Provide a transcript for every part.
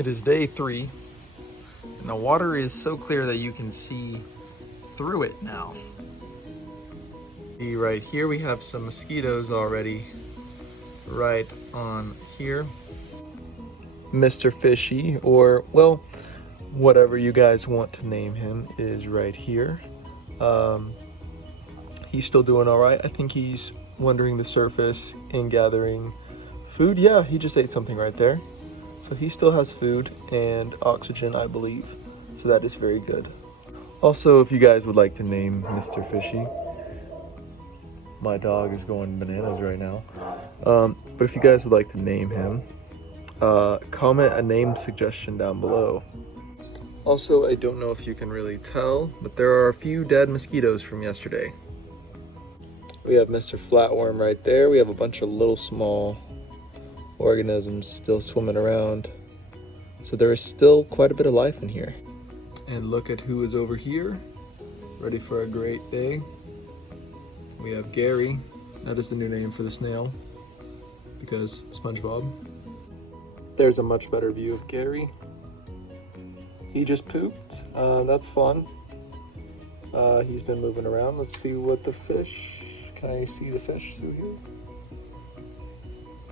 It is day 3, and the water is so clear that you can see through it now. See right here, we have some mosquitoes already right on here. Mr. Fishy, or well, whatever you guys want to name him, is right here. He's still doing all right. I think he's wandering the surface and gathering food. Yeah, he just ate something right there. So he still has food and oxygen, I believe. So that is very good. Also, if you guys would like to name Mr. Fishy, my dog is going bananas right now. But if you guys would like to name him, comment a name suggestion down below. Also, I don't know if you can really tell, but there are a few dead mosquitoes from yesterday. We have Mr. Flatworm right there. We have a bunch of little small organisms still swimming around. So there is still quite a bit of life in here. And look at who is over here, ready for a great day. We have Gary. That is the new name for the snail, because SpongeBob. There's a much better view of Gary. He just pooped. That's fun. He's been moving around. Let's see what the fish. Can I see the fish through here?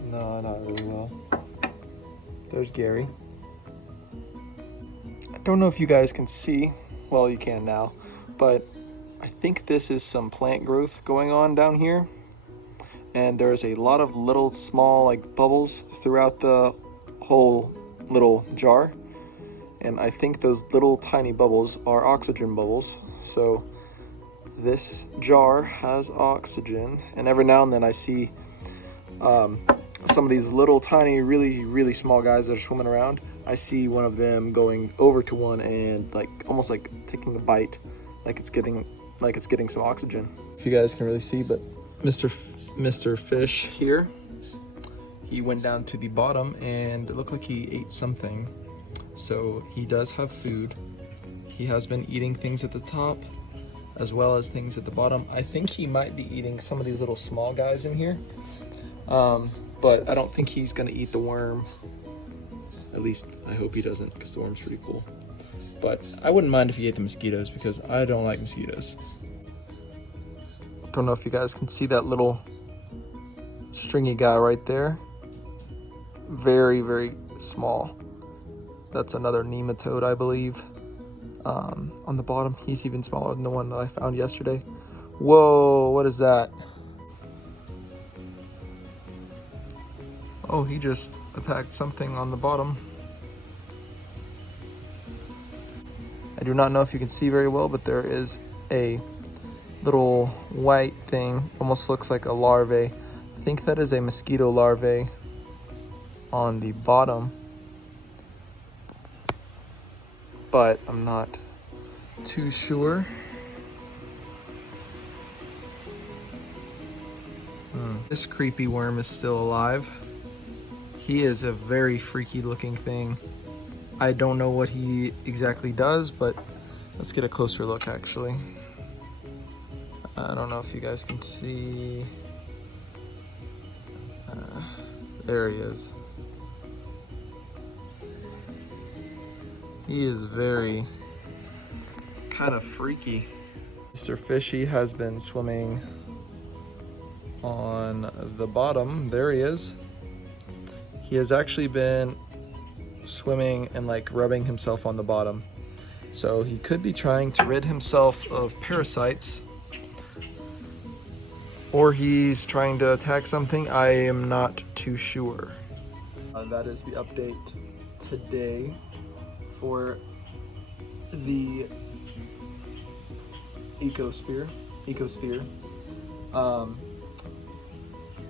No, not really well. There's Gary. I don't know if you guys can see. Well, you can now. But I think this is some plant growth going on down here. And there's a lot of little small like bubbles throughout the whole little jar. And I think those little tiny bubbles are oxygen bubbles. So this jar has oxygen. And every now and then I see some of these little tiny, really small guys that are swimming around. I see one of them going over to one and like almost like taking a bite, like it's getting some oxygen. If you guys can really see, but Mr. Fish here, he went down to the bottom and it looked like he ate something. So he does have food. He has been eating things at the top as well as things at the bottom. I think he might be eating some of these little small guys in here. But I don't think he's gonna eat the worm. At least I hope he doesn't, because the worm's pretty cool. But I wouldn't mind if he ate the mosquitoes, because I don't like mosquitoes. Don't know if you guys can see that little stringy guy right there. Very small. That's another nematode, I believe. On the bottom, he's even smaller than the one that I found yesterday. Whoa, what is that? Oh, he just attacked something on the bottom. I do not know if you can see very well, but there is a little white thing, almost looks like a larvae. I think that is a mosquito larvae on the bottom, but I'm not too sure. This creepy worm is still alive. He is a very freaky looking thing. I don't know what he exactly does, but let's get a closer look actually. I don't know if you guys can see. There he is. He is very kind of freaky. Mr. Fishy has been swimming on the bottom. There he is. He has actually been swimming and like rubbing himself on the bottom. So he could be trying to rid himself of parasites, or he's trying to attack something. I am not too sure. That is the update today for the ecosphere.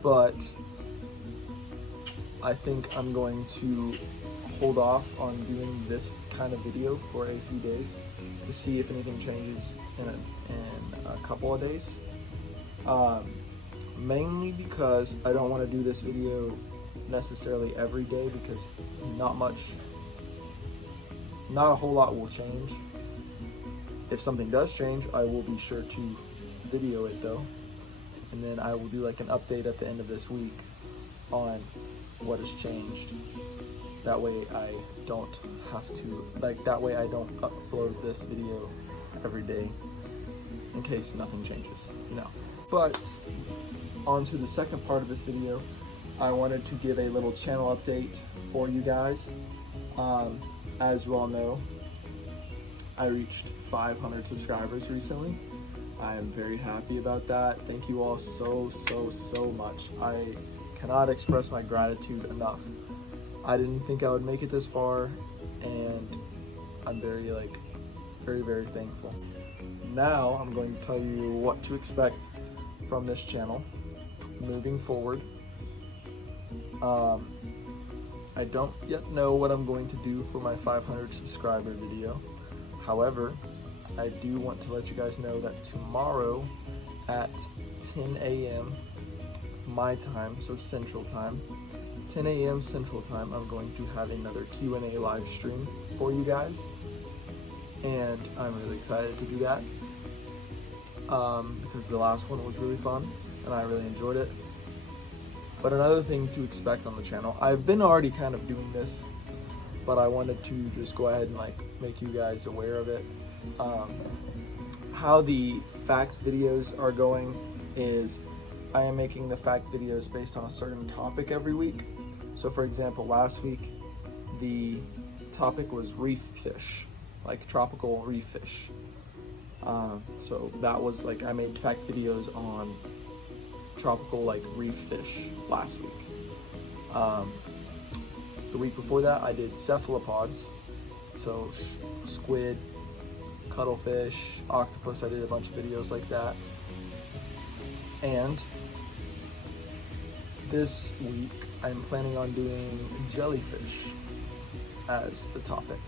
But I think I'm going to hold off on doing this kind of video for a few days to see if anything changes in a couple of days. Mainly because I don't want to do this video necessarily every day, because not a whole lot will change. If something does change, I will be sure to video it though, and then I will do like an update at the end of this week on what has changed. That way I don't have to, that way I don't upload this video every day in case nothing changes, But on to the second part of this video, I wanted to give a little channel update for you guys. As you all know, I reached 500 subscribers recently. I am very happy about that. Thank you all so much. I cannot express my gratitude enough. I didn't think I would make it this far, and I'm very thankful. Now I'm going to tell you what to expect from this channel moving forward. I don't yet know what I'm going to do for my 500 subscriber video. However, I do want to let you guys know that tomorrow at 10 a.m. my time, so Central Time, 10 a.m. Central Time, I'm going to have another Q&A live stream for you guys. And I'm really excited to do that because the last one was really fun and I really enjoyed it. But another thing to expect on the channel, I've been already kind of doing this, but I wanted to just go ahead and make you guys aware of it. How the fact videos are going is I am making the fact videos based on a certain topic every week. So for example, last week the topic was reef fish, tropical reef fish. So that was I made fact videos on tropical reef fish last week. The week before that I did cephalopods, so squid, cuttlefish, octopus. I did a bunch of videos like that. And this week I'm planning on doing jellyfish as the topic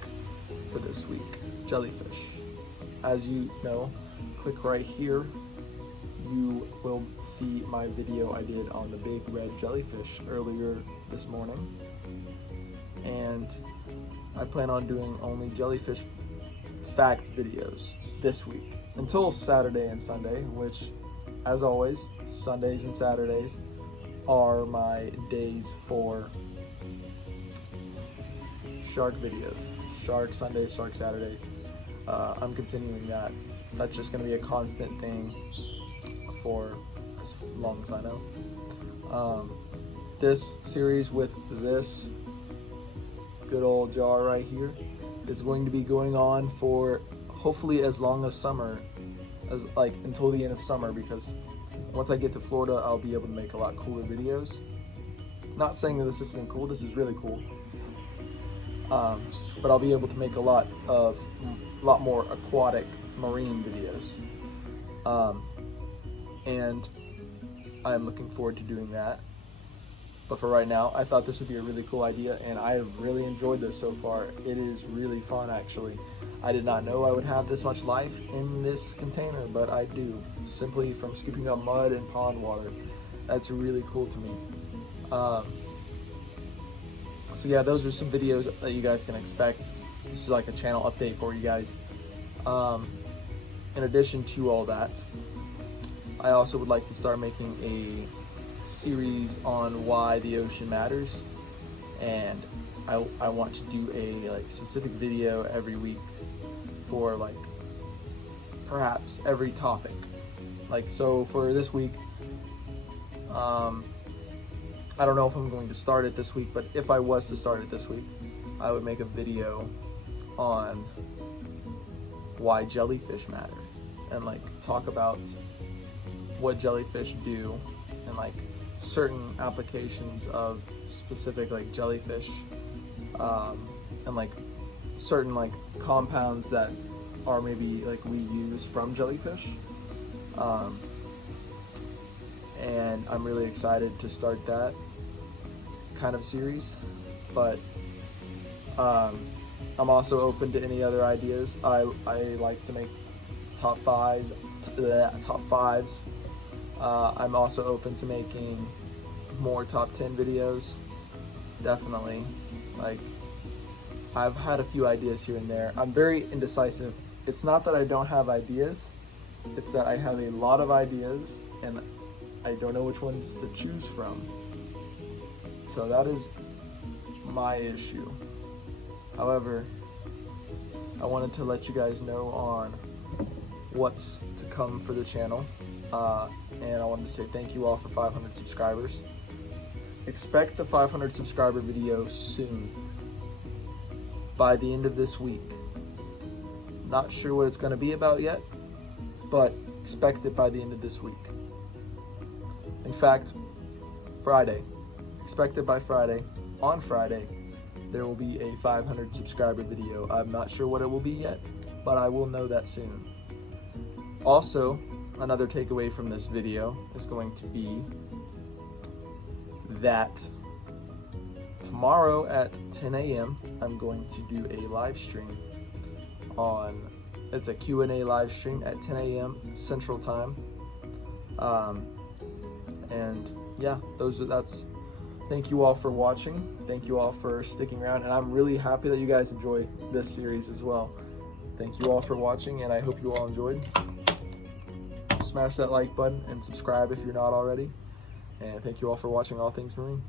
for this week. Jellyfish. As you know, click right here. You will see my video I did on the big red jellyfish earlier this morning. And I plan on doing only jellyfish fact videos this week until Saturday and Sunday, which, as always, Sundays and Saturdays are my days for shark videos. Shark Sundays, Shark Saturdays. I'm continuing that. That's just going to be a constant thing for as long as I know. This series with this good old jar right here is going to be going on for hopefully as long as summer, as until the end of summer, because once I get to Florida I'll be able to make a lot cooler videos. Not saying that this isn't cool, this is really cool, but I'll be able to make a lot more aquatic marine videos, and I'm looking forward to doing that. But for right now, I thought this would be a really cool idea, and I have really enjoyed this so far. It is really fun, actually. I did not know I would have this much life in this container, but I do, simply from scooping up mud and pond water. That's really cool to me. So yeah, those are some videos that you guys can expect. This is like a channel update for you guys. In addition to all that, I also would like to start making a series on why the ocean matters, and I want to do a specific video every week for perhaps every topic. So for this week, I don't know if I'm going to start it this week, but if I was to start it this week, I would make a video on why jellyfish matter and talk about what jellyfish do and certain applications of specific jellyfish, and certain compounds that are maybe we use from jellyfish, and I'm really excited to start that kind of series. But I'm also open to any other ideas. I like to make top fives. I'm also open to making more top 10 videos, definitely. I've had a few ideas here and there. I'm very indecisive. It's not that I don't have ideas, it's that I have a lot of ideas and I don't know which ones to choose from. So that is my issue. However, I wanted to let you guys know on what's to come for the channel, and I wanted to say thank you all for 500 subscribers. Expect the 500 subscriber video soon, by the end of this week. Not sure what it's going to be about yet, but expect it by the end of this week. In fact, Friday. Expect it by Friday. On Friday, there will be a 500 subscriber video. I'm not sure what it will be yet, but I will know that soon. Also, another takeaway from this video is going to be that tomorrow at 10 a.m. I'm going to do a live stream it's a Q&A live stream at 10 a.m. Central Time. And yeah, thank you all for watching. Thank you all for sticking around, and I'm really happy that you guys enjoy this series as well. Thank you all for watching, and I hope you all enjoyed. Smash that like button and subscribe if you're not already. And thank you all for watching All Things Marine.